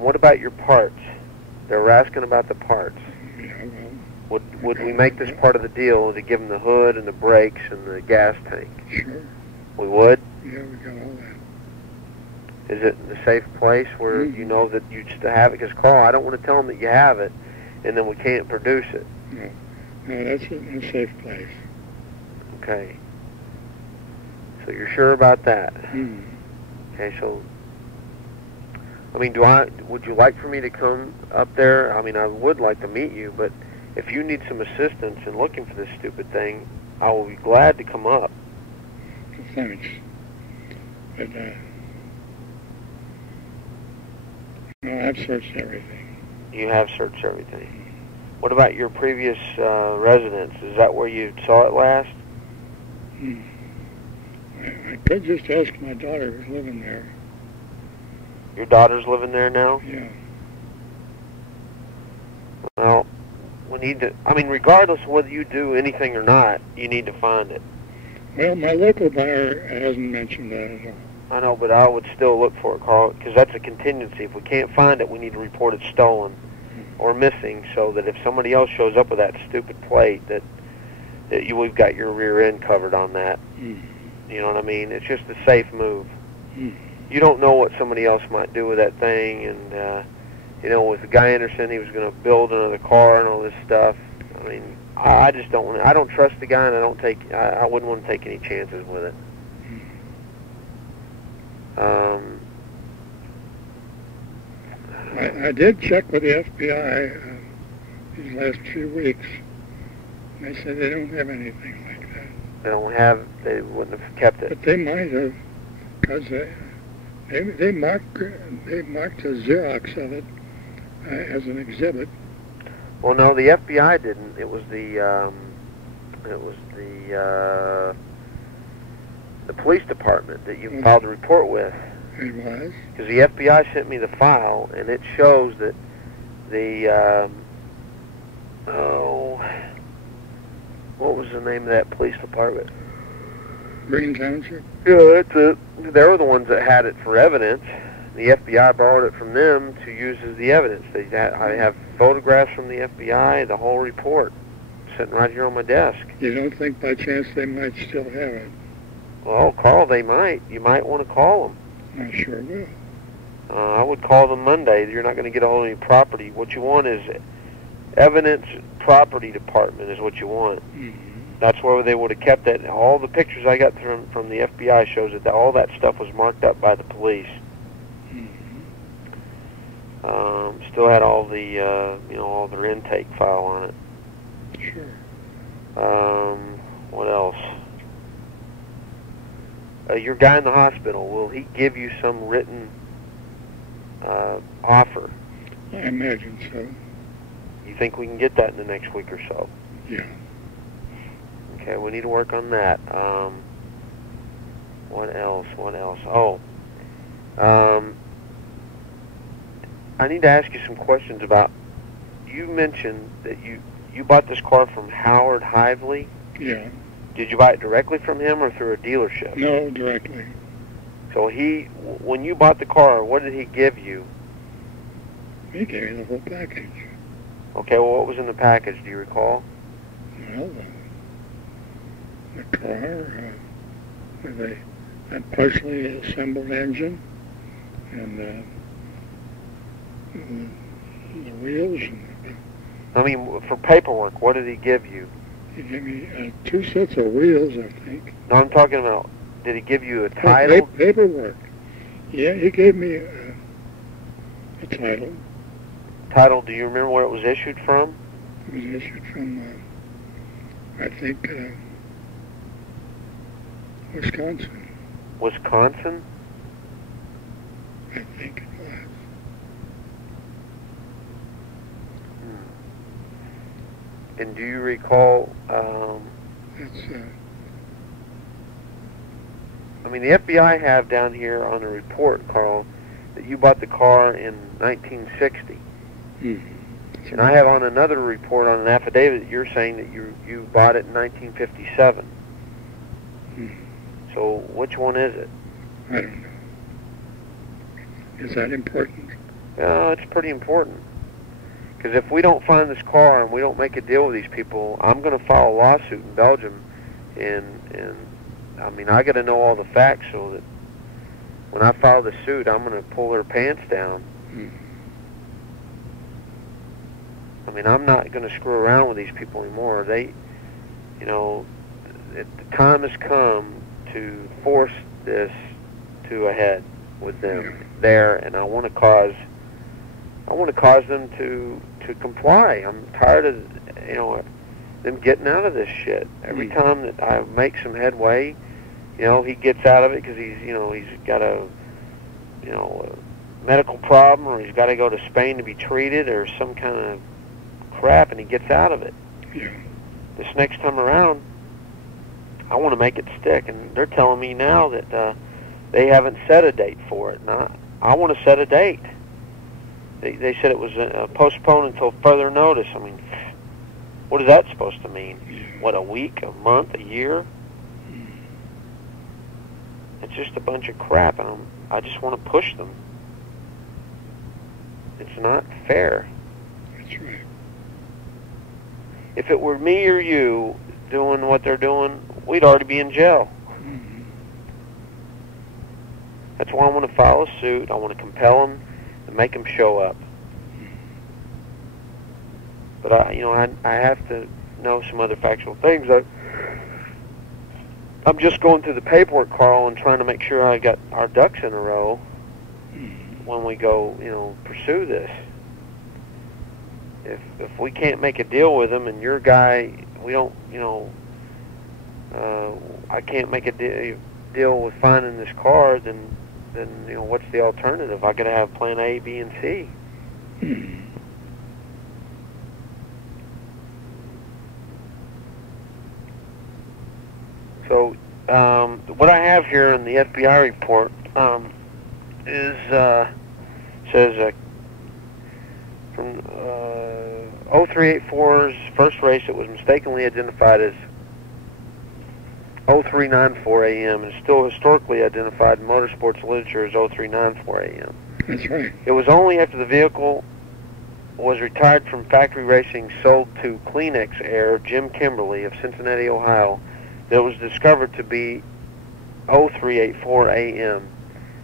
And what about your parts? They were asking about the parts. Yeah, Would we make this part of the deal to give them the hood and the brakes and the gas tank? Sure. We would? Yeah, we got all that. Is it in a safe place where you know that you just have it? Because, Carl, I don't want to tell them that you have it, and then we can't produce it. No, that's in a safe place. Okay. So you're sure about that? Mm. Okay, so, I mean, would you like for me to come up there? I mean, I would like to meet you, but if you need some assistance in looking for this stupid thing, I will be glad to come up. Thanks. But, no, I've searched everything. You have searched everything. What about your previous residence? Is that where you saw it last? I could just ask my daughter who's living there. Your daughter's living there now? Yeah. Well, we need to, I mean, regardless of whether you do anything or not, you need to find it. Well, my local buyer hasn't mentioned that at all. I know, but I would still look for it, Carl, because that's a contingency. If we can't find it, we need to report it stolen or missing, so that if somebody else shows up with that stupid plate, that we've got your rear end covered on that. You know what I mean? It's just a safe move. You don't know what somebody else might do with that thing, and you know, with Guy Anderson, he was going to build another car and all this stuff. I mean, I just don't want to, I don't trust the guy, and I wouldn't want to take any chances with it. I did check with the FBI these last few weeks. They said they don't have anything like that. They wouldn't have kept it. But they might have, because they marked a Xerox of it as an exhibit. Well, no, the FBI didn't. It was the police department that you filed a report with. It was? Because the FBI sent me the file, and it shows that the, what was the name of that police department? Green Township? Yeah, that's it. They were the ones that had it for evidence. The FBI borrowed it from them to use as the evidence. I have photographs from the FBI, the whole report, sitting right here on my desk. You don't think by chance they might still have it? Well, Carl, they might. You might want to call them. I sure will. I would call them Monday. You're not going to get a hold of any property. What you want is evidence property department is what you want. That's where they would have kept it. All the pictures I got from the FBI shows that all that stuff was marked up by the police. Still had all the, all their intake file on it. Sure. What else? Your guy in the hospital, will he give you some written offer? I imagine so. You think we can get that in the next week or so? Yeah. Okay, we need to work on that. What else? Oh, I need to ask you some questions about, you mentioned that you bought this car from Howard Hively? Yeah. Did you buy it directly from him or through a dealership? No, directly. So when you bought the car, what did he give you? He gave me the whole package. Okay, well, what was in the package? Do you recall? Well, the car with a partially assembled engine, and the wheels. I mean, for paperwork, what did he give you? He gave me 2 sets of wheels, I think. No, I'm talking about, did he give you a title? Paperwork. Yeah, he gave me a title. Title, do you remember where it was issued from? It was issued from, I think, Wisconsin. Wisconsin? I think it was. And do you recall, I mean, the FBI have down here on a report, Carl, that you bought the car in 1960. And I have on another report on an affidavit that you're saying that you bought it in 1957. So which one is it? I don't know. Is that important? It's pretty important. Because if we don't find this car and we don't make a deal with these people, I'm going to file a lawsuit in Belgium, and I mean, I got to know all the facts so that when I file the suit, I'm going to pull their pants down. I mean, I'm not going to screw around with these people anymore. They, you know, the time has come to force this to a head with them there, and I want to cause them to comply. I'm tired of, you know, them getting out of this shit. Every time that I make some headway, you know, he gets out of it because he's got a medical problem, or he's got to go to Spain to be treated, or some kind of crap, and he gets out of it. Yeah. This next time around, I want to make it stick, and they're telling me now that they haven't set a date for it. Now, I want to set a date. They said it was postponed until further notice. I mean, what is that supposed to mean? Yeah. What, a week, a month, a year? It's just a bunch of crap, and I just want to push them. It's not fair. That's right. If it were me or you doing what they're doing, we'd already be in jail. That's why I want to file a suit. I want to compel them and make them show up. But I have to know some other factual things. I'm just going through the paperwork, Carl, and trying to make sure I got our ducks in a row when we go, pursue this. If we can't make a deal with them, and your guy, we don't, I can't make a deal with finding this car, then what's the alternative? I got to have plan A, B, and C. So what I have here in the FBI report says from 0384's first race, it was mistakenly identified as 0394 AM and still historically identified in motorsports literature as 0394 AM. That's right. It was only after the vehicle was retired from factory racing, sold to Kleenex heir Jim Kimberly of Cincinnati, Ohio, that it was discovered to be 0384 AM.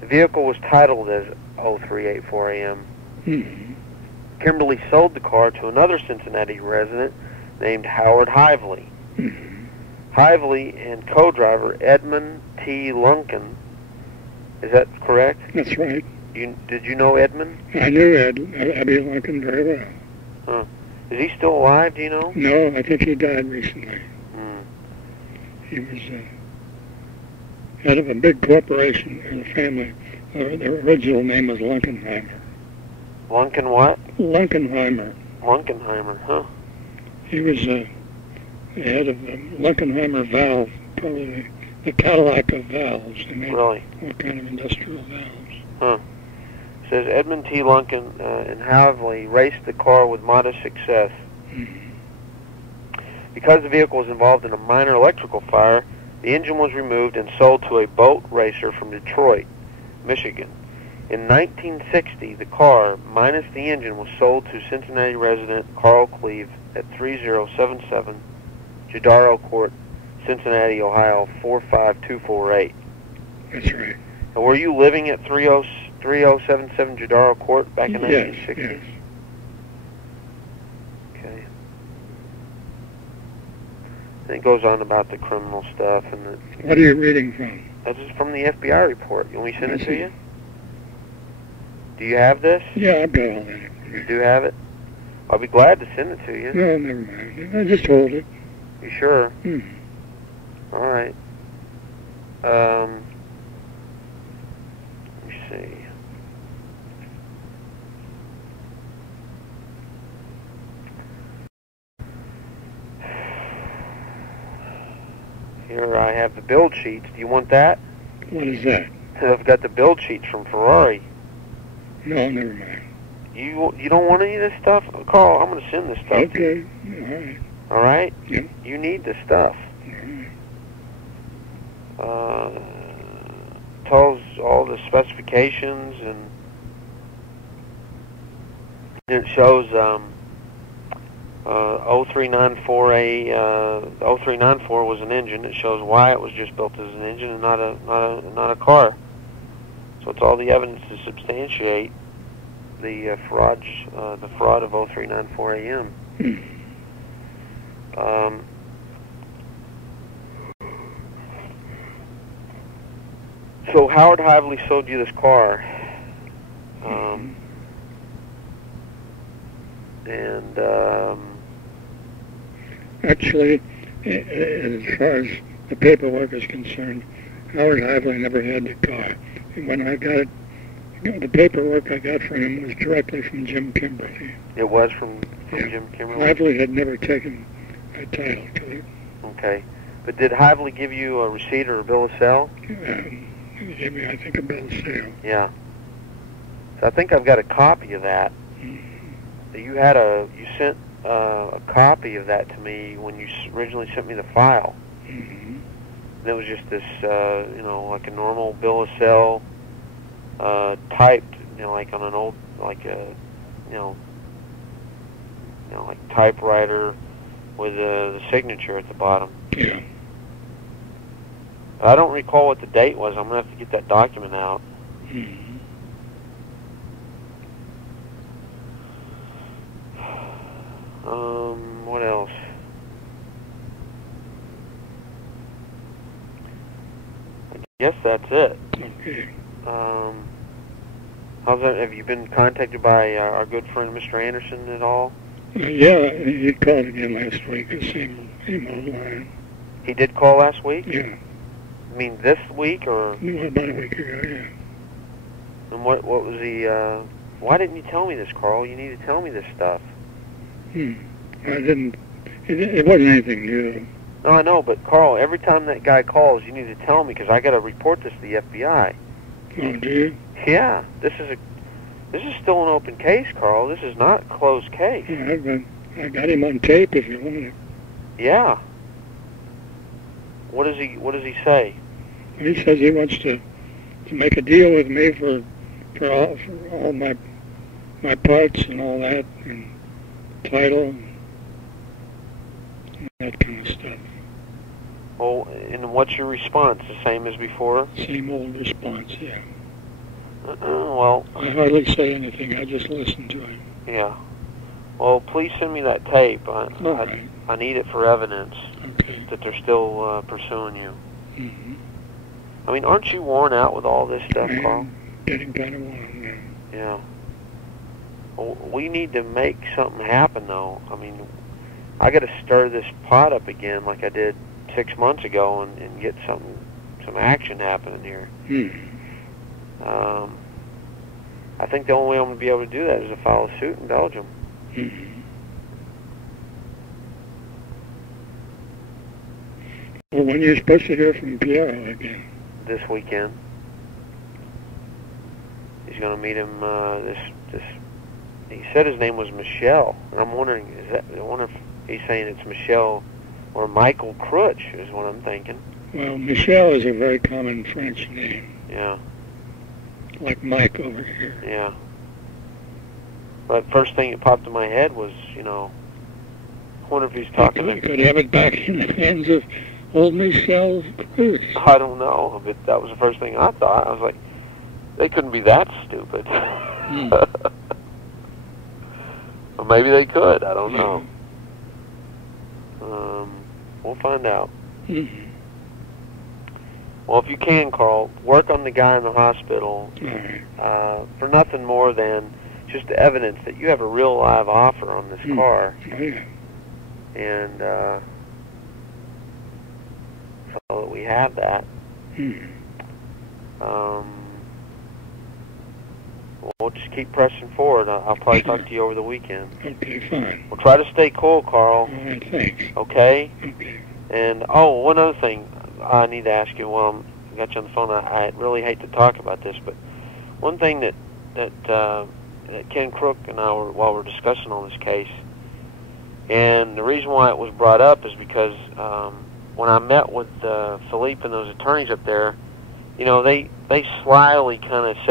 The vehicle was titled as 0384 AM. Kimberly sold the car to another Cincinnati resident named Howard Hively. Hively and co-driver Edmund T. Lunkin. Is that correct? That's right. Did you know Edmund? I knew Abby Lunkin very well. Huh. Is he still alive, do you know? No, I think he died recently. He was head of a big corporation in the family. Their original name was Lunkenheimer. Lunkin what? Lunkenheimer. Lunkenheimer, huh? He was the head of the Lunkenheimer valve, probably the Cadillac of valves. They made all kind of industrial valves. Huh. It says Edmund T. Lunkin and Howley raced the car with modest success. Because the vehicle was involved in a minor electrical fire, the engine was removed and sold to a boat racer from Detroit, Michigan. In 1960, the car, minus the engine, was sold to Cincinnati resident Karl Kleve at 3077 Jadaro Court, Cincinnati, Ohio, 45248. That's right. And were you living at 3077 Jadaro Court back in 1960? Yes. Okay. And it goes on about the criminal stuff and the... What are you reading from? This is from the FBI report. You want me to send it to you? Do you have this? Yeah, I've got all that. You do have it? I'll be glad to send it to you. No, never mind. I just hold it. You sure? All right. Let me see. Here I have the build sheets. Do you want that? What is that? I've got the build sheets from Ferrari. No, never mind. You don't want any of this stuff? Carl, I'm going to send this stuff to you. Okay, all right. All right? Yeah. You need this stuff. All right. Tells all the specifications and It shows 0394 0394 was an engine. It shows why it was just built as an engine and not a car. So it's all the evidence to substantiate the fraud of 0394 AM. So Howard Hively sold you this car, and actually, as far as the paperwork is concerned, Howard Hively never had the car. And when I got it, the paperwork I got from him was directly from Jim Kimberly. it was from Jim Kimberly? Hively had never taken a title to it. Okay. But did Hively give you a receipt or a bill of sale? He gave me, I think, a bill of sale. Yeah. So I think I've got a copy of that. You sent a copy of that to me when you originally sent me the file. And it was just this, like a normal bill of sale, typed, like on an old, like a, like typewriter with the signature at the bottom. Yeah. I don't recall what the date was. I'm going to have to get that document out. What else? I guess that's it. Okay. How's that? Have you been contacted by our good friend Mr. Anderson at all? Yeah, he called again last week, the same old line. He did call last week? Yeah. I mean this week or? No, about a week ago, yeah. And what was he, why didn't you tell me this, Carl? You need to tell me this stuff. I didn't, it wasn't anything new. No, I know, but Carl, every time that guy calls, you need to tell me, because I got to report this to the FBI. Oh, do you? Yeah, this is still an open case, Carl. This is not a closed case. Yeah, I got him on tape if you want it. Yeah. What does he say? He says he wants to make a deal with me for all my parts and all that, and title and that kind of stuff. Oh, and what's your response? The same as before? Same old response, yeah. Well, I hardly say anything. I just listen to him. Yeah. Well, please send me that tape. Right. I need it for evidence that they're still pursuing you. I mean, aren't you worn out with all this stuff, Carl? Getting kind of worn now. Yeah. Well, we need to make something happen, though. I mean, I got to stir this pot up again like I did 6 months ago and get some action happening here. I think the only way I'm going to be able to do that is to file a suit in Belgium. Well, when are you supposed to hear from Piero again? This weekend. He's going to meet him. He said his name was Michel, and I'm wondering, I wonder if he's saying it's Michel or Michael Crutch is what I'm thinking. Well, Michel is a very common French name. Yeah. Like Mike over here. Yeah. But first thing that popped in my head was, I wonder if he's talking to... Could have it back in the hands of old Michel Cruz. I don't know, but that was the first thing I thought. I was like, they couldn't be that stupid. Or maybe they could. I don't know. We'll find out. Well, if you can, Carl, work on the guy in the hospital for nothing more than just the evidence that you have a real live offer on this car. And so that we have that. We'll just keep pressing forward. I'll probably talk to you over the weekend. Okay, fine. We'll try to stay cool, Carl. All right, thanks. Okay? Okay. And, one other thing I need to ask you while I got you on the phone. I really hate to talk about this, but one thing that Ken Crook and I were, while we're discussing on this case, and the reason why it was brought up is because when I met with Philippe and those attorneys up there, they slyly kind of said